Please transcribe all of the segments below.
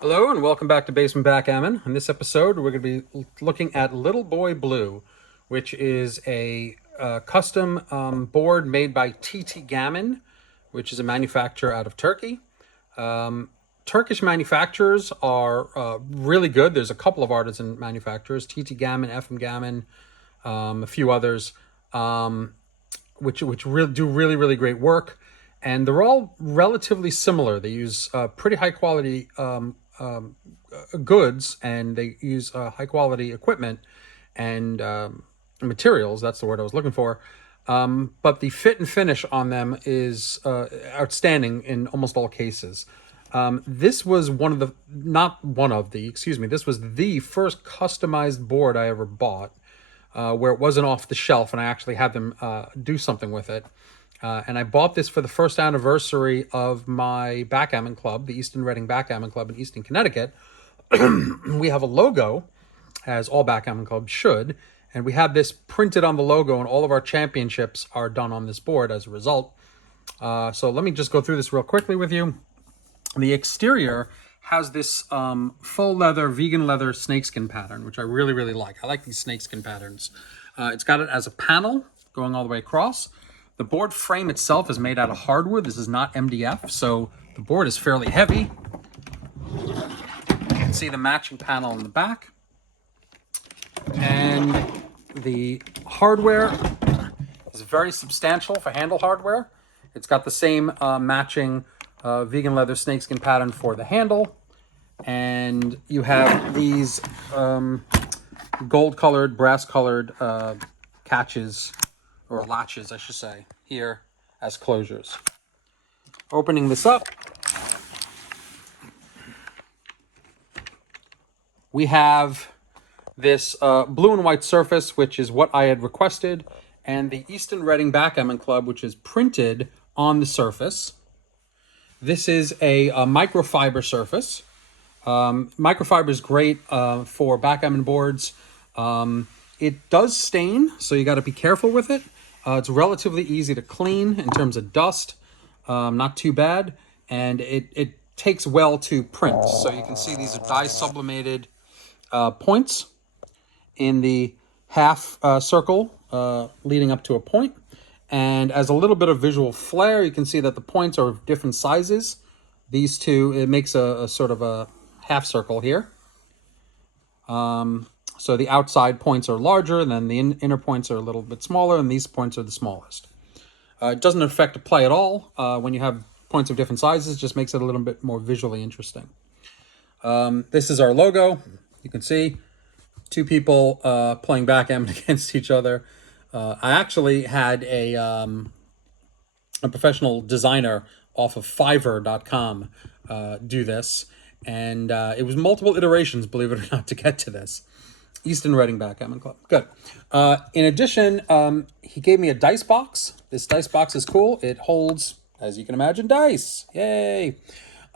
Hello and welcome back to Basement Backgammon. In this episode, we're going to be looking at Little Boy Blue, which is a custom board made by TTGammon, which is a manufacturer out of Turkey. Turkish manufacturers are really good. There's a couple of artisan manufacturers, TTGammon, Gammon, a few others, which do really great work. And they're all relatively similar. They use pretty high quality goods, and they use high quality equipment and materials. That's the word I was looking for. But the fit and finish on them is outstanding in almost all cases. This was this was the first customized board I ever bought, where it wasn't off the shelf and I actually had them do something with it. And I bought this for the first anniversary of my backgammon club, the Easton Reading Backgammon Club in Easton, Connecticut. We have a logo, as all backgammon clubs should, and we have this printed on the logo, and all of our championships are done on this board as a result. So let me just go through this real quickly with you. The exterior has this faux leather, vegan leather snakeskin pattern, which I really like. I like these snakeskin patterns. It's got it as a panel going all the way across. The board frame itself is made out of hardwood. This is not MDF, so the board is fairly heavy. You can see the matching panel in the back. And the hardware is very substantial for handle hardware. It's got the same matching vegan leather snakeskin pattern for the handle. And you have these gold-colored, brass-colored catches, or latches, I should say, here as closures. Opening this up, we have this blue and white surface, which is what I had requested, and the Easton Reading Backgammon Club, which is printed on the surface. This is a microfiber surface. Microfiber is great for backgammon boards. It does stain, so you got to be careful with it. It's relatively easy to clean in terms of dust, not too bad, and it takes well to print. So you can see these are dye sublimated points in the half circle leading up to a point. And as a little bit of visual flair, you can see that the points are of different sizes. These two, it makes a sort of a half circle here. So the outside points are larger, and then the inner points are a little bit smaller, and these points are the smallest. It doesn't affect the play at all. When you have points of different sizes, it just makes it a little bit more visually interesting. This is our logo. You can see two people playing backgammon against each other. I actually had a professional designer off of Fiverr.com do this, and it was multiple iterations, believe it or not, to get to this. Easton Reading Backgammon Club. Good. In addition, he gave me a dice box. This dice box is cool. It holds, as you can imagine, dice. Yay.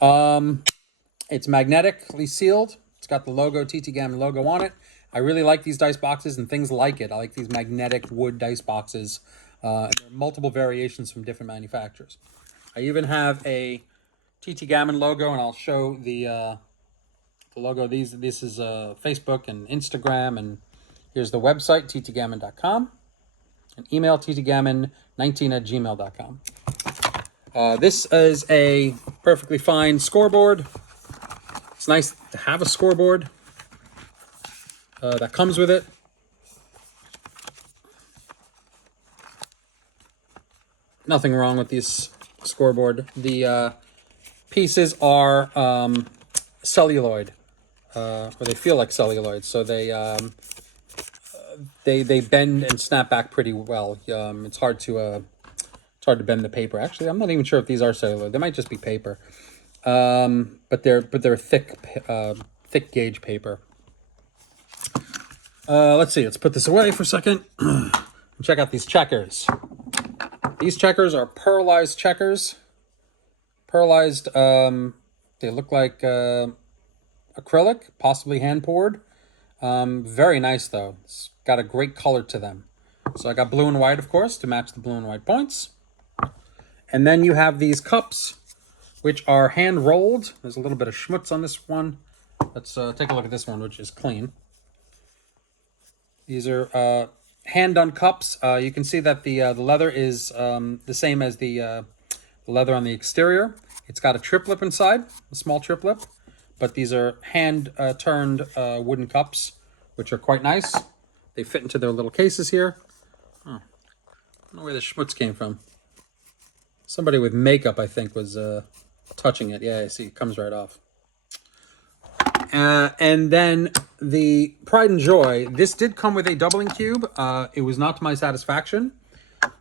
It's magnetically sealed. It's got the logo, TTGammon logo on it. I really like these dice boxes and things like it. I like these magnetic wood dice boxes. There are multiple variations from different manufacturers. I even have a TTGammon logo, and I'll show the logo. This is Facebook and Instagram, and here's the website, ttgammon.com, and email ttgammon19@gmail.com. This is a perfectly fine scoreboard. It's nice to have a scoreboard that comes with it. Nothing wrong with this scoreboard. The pieces are celluloid. Or they feel like celluloid, so they bend and snap back pretty well. It's hard to bend the paper. Actually, I'm not even sure if these are celluloid. They might just be paper, but they're thick gauge paper. Let's see. Let's put this away for a second. Check out these checkers. These checkers are pearlized checkers. Pearlized. They look like acrylic, possibly hand poured. Very nice though. It's got a great color to them. So I got blue and white, of course, to match the blue and white points. And then you have these cups which are hand rolled. There's a little bit of schmutz on this one. Let's take a look at this one, which is clean. These are hand done cups. You can see that the leather is the same as the leather on the exterior. It's got a trip-lip inside, a small trip-lip, but these are hand turned wooden cups, which are quite nice. They fit into their little cases here. Oh, I don't know where the schmutz came from. Somebody with makeup, I think, was touching it. Yeah, I see, it comes right off. And then the Pride and Joy, this did come with a doubling cube. It was not to my satisfaction.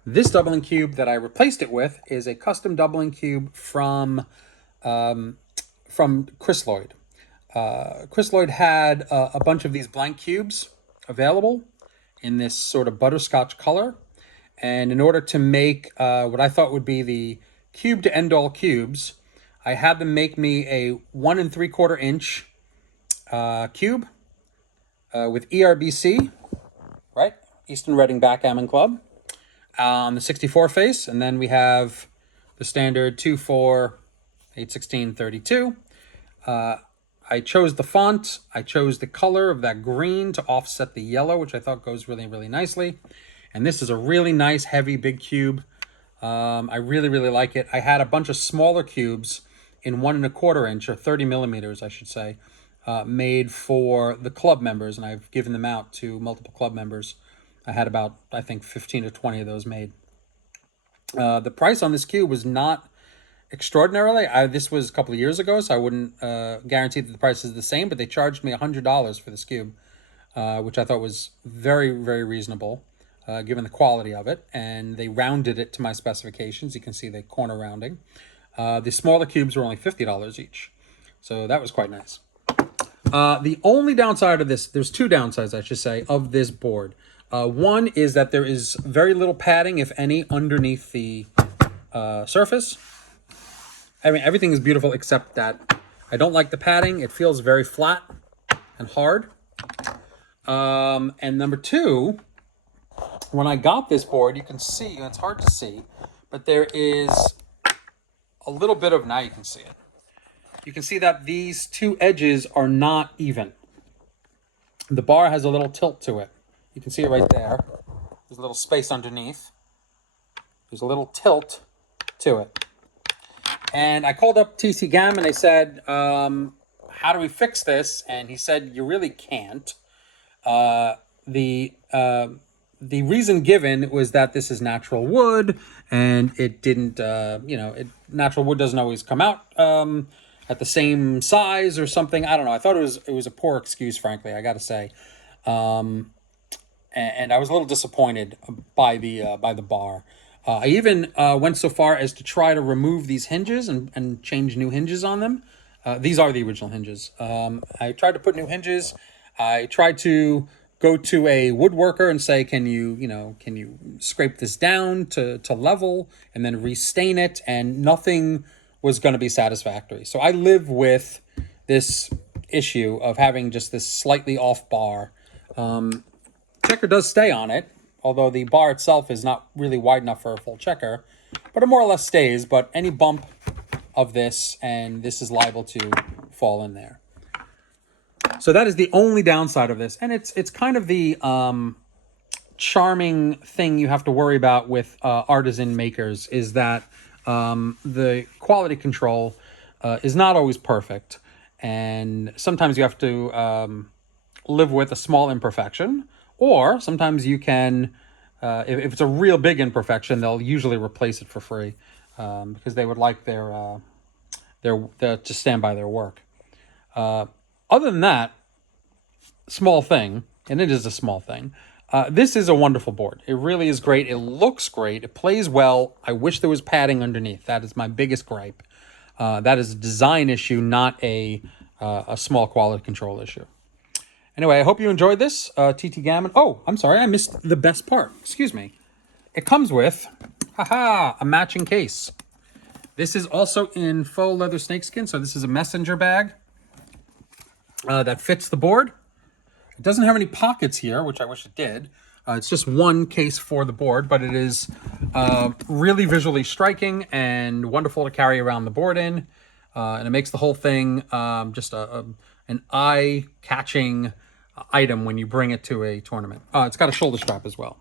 This doubling cube that I replaced it with is a custom doubling cube from Chris Lloyd. Chris Lloyd had a bunch of these blank cubes available in this sort of butterscotch color. And in order to make what I thought would be the cube to end all cubes, I had them make me a 1 3/4 inch cube with ERBC, right? Eastern Reading Backgammon Club, on the 64 face. And then we have the standard 2, 4, 8, 16, 32. I chose the font. I chose the color of that green to offset the yellow, which I thought goes really, really nicely. And this is a really nice, heavy, big cube. I really, really like it. I had a bunch of smaller cubes in 1 1/4 inch, or 30 millimeters, I should say, made for the club members, and I've given them out to multiple club members. I had about, I think, 15 to 20 of those made. The price on this cube was not extraordinarily. This was a couple of years ago, so I wouldn't guarantee that the price is the same, but they charged me $100 for this cube, which I thought was very, very reasonable, given the quality of it, and they rounded it to my specifications. You can see the corner rounding. The smaller cubes were only $50 each, so that was quite nice. The only downside of this, there's two downsides, I should say, of this board. One is that there is very little padding, if any, underneath the surface. I mean, everything is beautiful except that I don't like the padding. It feels very flat and hard. And number two, when I got this board, you can see, and it's hard to see, but there is a little bit of, now you can see it. You can see that these two edges are not even. The bar has a little tilt to it. You can see it right there. There's a little space underneath. There's a little tilt to it. And I called up TTGammon. I said, how do we fix this? And he said, you really can't. The reason given was that this is natural wood, and it didn't, natural wood doesn't always come out at the same size or something. I don't know. I thought it was a poor excuse, frankly, I got to say. And I was a little disappointed by the bar. I even went so far as to try to remove these hinges and change new hinges on them. These are the original hinges. I tried to put new hinges. I tried to go to a woodworker and say, can you scrape this down to level and then restain it? And nothing was going to be satisfactory. So I live with this issue of having just this slightly off bar. Checker does stay on it, although the bar itself is not really wide enough for a full checker, but it more or less stays. But any bump of this, and this is liable to fall in there. So that is the only downside of this. And it's kind of the charming thing you have to worry about with artisan makers, is that the quality control is not always perfect. And sometimes you have to live with a small imperfection, or sometimes you can, if it's a real big imperfection, they'll usually replace it for free because they would like their to stand by their work. Other than that, small thing, and it is a small thing, this is a wonderful board. It really is great. It looks great. It plays well. I wish there was padding underneath. That is my biggest gripe. That is a design issue, not a small quality control issue. Anyway, I hope you enjoyed this, TTGammon. Oh, I'm sorry, I missed the best part. Excuse me. It comes with, a matching case. This is also in faux leather snakeskin, so this is a messenger bag that fits the board. It doesn't have any pockets here, which I wish it did. It's just one case for the board, but it is really visually striking and wonderful to carry around the board in. And it makes the whole thing just an eye-catching item when you bring it to a tournament. It's got a shoulder strap as well,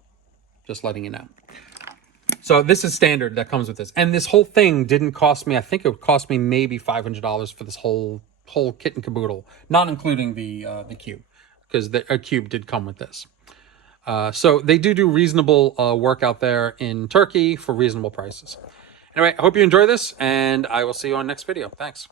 just letting you know. So this is standard that comes with this. And this whole thing didn't cost me, I think it would cost me maybe $500 for this whole kit and caboodle, not including the cube, because a cube did come with this. So they do reasonable work out there in Turkey for reasonable prices. Anyway, I hope you enjoy this, and I will see you on next video. Thanks.